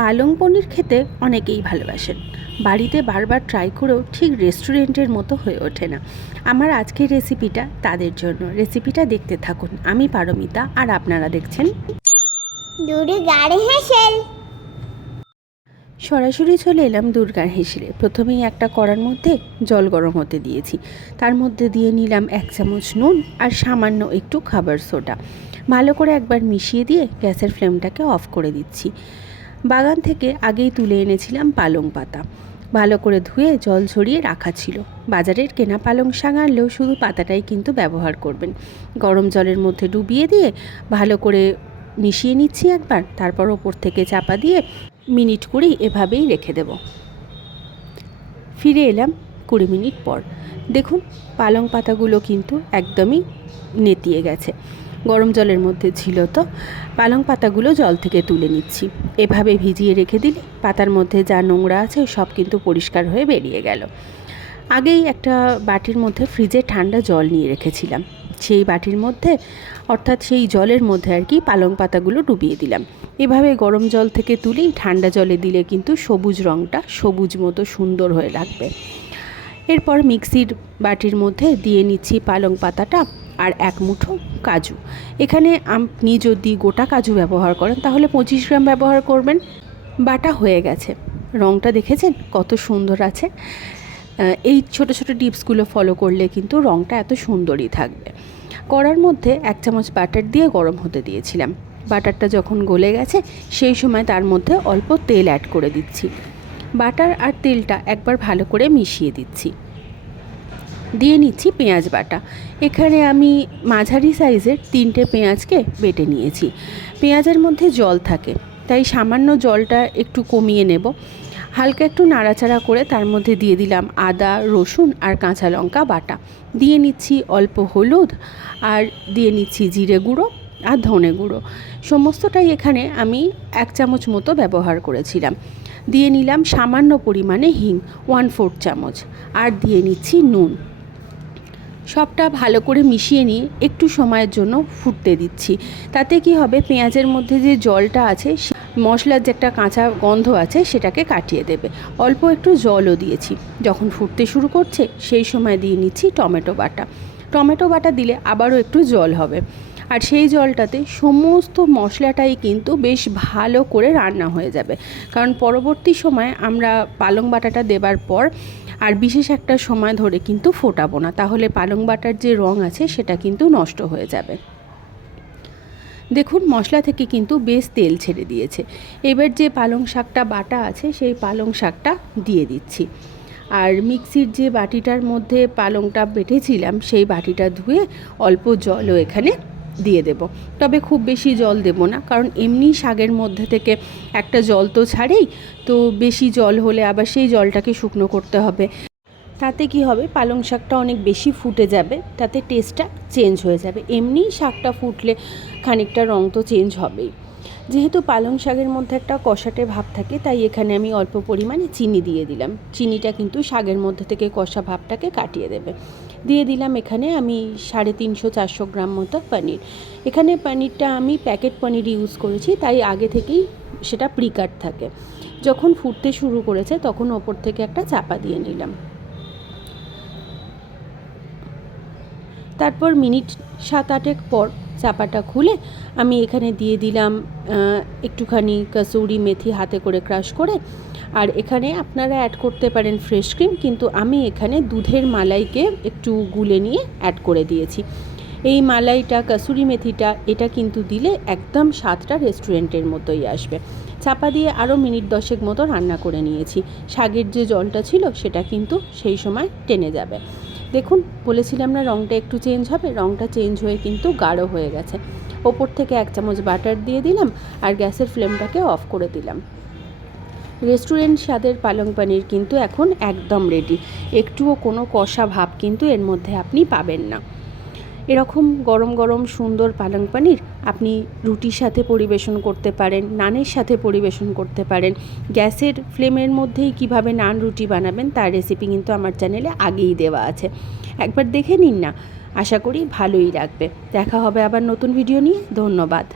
পালং পনির খেতে অনেকেই ভালোবাসেন। বাড়িতে বারবার ট্রাই করেও ঠিক রেস্টুরেন্টের মতো হয়ে ওঠে না। আমার আজকের রেসিপিটা তাদের জন্য। রেসিপিটা দেখতে থাকুন। আমি পারমিতা, আর আপনারা দেখছেন দুর্গার হেসেল। সরাসরি চলে এলাম দুর্গার হেসেলে। প্রথমেই একটা কড়ার মধ্যে জল গরম হতে দিয়েছি। তার মধ্যে দিয়ে নিলাম 1 চামচ নুন আর সামান্য একটু খাবার সোডা। ভালো করে একবার মিশিয়ে দিয়ে গ্যাসের ফ্লেমটাকে অফ করে দিচ্ছি। বাগান থেকে আগেই তুলে এনেছিলাম পালং পাতা। ভালো করে ধুয়ে জল ঝরিয়ে রাখা ছিল। বাজারের কেনা পালং শাক আনলেও শুধু পাতাটাই কিন্তু ব্যবহার করবেন। গরম জলের মধ্যে ডুবিয়ে দিয়ে ভালো করে মিশিয়ে নিচ্ছি একবার। তারপর ওপর থেকে চাপা দিয়ে মিনিট 20 এভাবেই রেখে দেব। ফিরে এলাম 20 মিনিট পর। দেখুন পালং পাতাগুলো কিন্তু একদমই নেতিয়ে গেছে। গরম জলের মধ্যে ছিল তো। পালং পাতাগুলো জল থেকে তুলে নিচ্ছি। এভাবে ভিজিয়ে রেখে দিলে পাতার মধ্যে যা নোংরা আছে সব কিন্তু পরিষ্কার হয়ে বেরিয়ে গেল। আগেই একটা বাটির মধ্যে ফ্রিজে ঠান্ডা জল নিয়ে রেখেছিলাম। সেই বাটির মধ্যে, অর্থাৎ সেই জলের মধ্যে আর কি, পালং পাতাগুলো ডুবিয়ে দিলাম। এভাবে গরম জল থেকে তুলেই ঠান্ডা জলে দিলে কিন্তু সবুজ রঙটা সবুজ মতো সুন্দর হয়ে লাগবে। এরপর মিক্সির বাটির মধ্যে দিয়ে নিচ্ছি পালং পাতাটা আর 1 মুঠো কাজু। এখানে আপনি যদি গোটা কাজু ব্যবহার করেন তাহলে 25 গ্রাম ব্যবহার করবেন। বাটা হয়ে গেছে। রঙটা দেখেছেন কত সুন্দর আছে। এই ছোট ছোট টিপসগুলো ফলো করলে কিন্তু রঙটা এত সুন্দরই থাকবে। কড়ার মধ্যে 1 চামচ বাটার দিয়ে গরম হতে দিয়েছিলাম। বাটারটা যখন গলে গেছে সেই সময় তার মধ্যে অল্প তেল অ্যাড করে দিচ্ছি। বাটার আর তেলটা একবার ভালো করে মিশিয়ে দিচ্ছি। দিয়ে নিচ্ছি পেঁয়াজ বাটা। এখানে আমি মাঝারি সাইজের 3টে পেঁয়াজকে বেটে নিয়েছি। পেঁয়াজের মধ্যে জল থাকে, তাই সামান্য জলটা একটু কমিয়ে নেব। হালকা একটু নাড়াচাড়া করে তার মধ্যে দিয়ে দিলাম আদা, রসুন আর কাঁচা লঙ্কা বাটা। দিয়ে নিচ্ছি অল্প হলুদ, আর দিয়ে নিচ্ছি জিরে গুঁড়ো আর ধনে গুঁড়ো। সমস্তটাই এখানে আমি 1 চামচ মতো ব্যবহার করেছিলাম। দিয়ে নিলাম সামান্য পরিমাণে হিং, 1/4 চামচ, আর দিয়ে নিচ্ছি নুন। সবটা ভালো করে মিশিয়ে নিয়ে একটু সময়ের জন্য ফুটতে দিচ্ছি। তাতে কি হবে, পেঁয়াজের মধ্যে যে জলটা আছে, মশলার যে একটা কাঁচা গন্ধ আছে সেটাকে কাটিয়ে দেবে। অল্প একটু জলও দিয়েছি। যখন ফুটতে শুরু করছে সেই সময় দিয়ে নিচ্ছি টমেটো বাটা। টমেটো বাটা দিলে আবারও একটু জল হবে, আর সেই জলটাতে সমস্ত মশলাটাই কিন্তু বেশ ভালো করে রান্না হয়ে যাবে। কারণ পরবর্তী সময়ে আমরা পালং বাটাটা দেবার পর আর বিশেষ একটা সময় ধরে কিন্তু ফোটাবো না, তাহলে পালং বাটার যে রং আছে সেটা কিন্তু নষ্ট হয়ে যাবে। দেখুন মশলা থেকে কিন্তু বেশ তেল ছেড়ে দিয়েছে। এবার যে পালং শাকটা বাটা আছে সেই পালং শাকটা দিয়ে দিচ্ছি। আর মিক্সির যে বাটিটার মধ্যে পালংটা বেটেছিলাম সেই বাটিটা ধুয়ে অল্প জলও এখানে দিয়ে দেব। তবে খুব বেশি জল দেব না, কারণ এমনি শাকের মধ্যে থেকে একটা জল তো ছাড়েই, তো বেশি জল হলে আবার সেই জলটাকে শুকনো করতে হবে। তাতে কি হবে, পালং শাকটা অনেক বেশি ফুটে যাবে, তাতে টেস্টটা চেঞ্জ হয়ে যাবে। এমনি শাকটা ফুটলে খানিকটা রং তো চেঞ্জ হবেই। যেহেতু পালং শাকের মধ্যে একটা কষাটে ভাব থাকে, তাই এখানে আমি অল্প পরিমাণে চিনি দিয়ে দিলাম। চিনিটা কিন্তু শাকের মধ্যে থেকে কষা ভাবটাকে কাটিয়ে দেবে। দিয়ে দিলাম এখানে আমি 350-400 গ্রাম মতো পনির। এখানে পনিরটা আমি প্যাকেট পনির ইউজ করেছি, তাই আগে থেকেই সেটা প্রিকাট থাকে। যখন ফুটতে শুরু করেছে তখন ওপর থেকে একটা চাপা দিয়ে নিলাম। তারপর মিনিট 7-8 পর চাপাটা খুলে আমি এখানে দিয়ে দিলাম একটুখানি কসুরি মেথি হাতে করে ক্রাশ করে। আর এখানে আপনারা অ্যাড করতে পারেন ফ্রেশ ক্রিম, কিন্তু আমি এখানে দুধের মালাইকে একটু গুলে নিয়ে অ্যাড করে দিয়েছি। এই মালাইটা, কসুরি মেথিটা, এটা কিন্তু দিলে একদম স্বাদটা রেস্টুরেন্টের মতোই আসবে। চাপা দিয়ে আরও মিনিট 10 মতো রান্না করে নিয়েছি। শাকের যে জলটা ছিল সেটা কিন্তু সেই সময় টেনে যাবে। দেখুন বলেছিলাম না রঙটা একটু চেঞ্জ হবে, রঙটা চেঞ্জ হয়ে কিন্তু গাঢ় হয়ে গেছে। ওপর থেকে 1 চামচ বাটার দিয়ে দিলাম আর গ্যাসের ফ্লেমটাকে অফ করে দিলাম। রেস্টুরেন্ট স্বাদের পালং পনির কিন্তু এখন একদম রেডি। একটুও কোনো কষা ভাব কিন্তু এর মধ্যে আপনি পাবেন না। এরকম গরম গরম সুন্দর পালং পনির আপনি রুটির সাথে পরিবেশন করতে পারেন, নানের সাথে পরিবেশন করতে পারেন। গ্যাসের ফ্লেমের মধ্যেই কিভাবে নান রুটি বানাবেন তার রেসিপি কিন্তু আমার চ্যানেলে আগেই দেওয়া আছে, একবার দেখে নিন না। আশা করি ভালোই লাগবে। দেখা হবে আবার নতুন ভিডিও নিয়ে। ধন্যবাদ।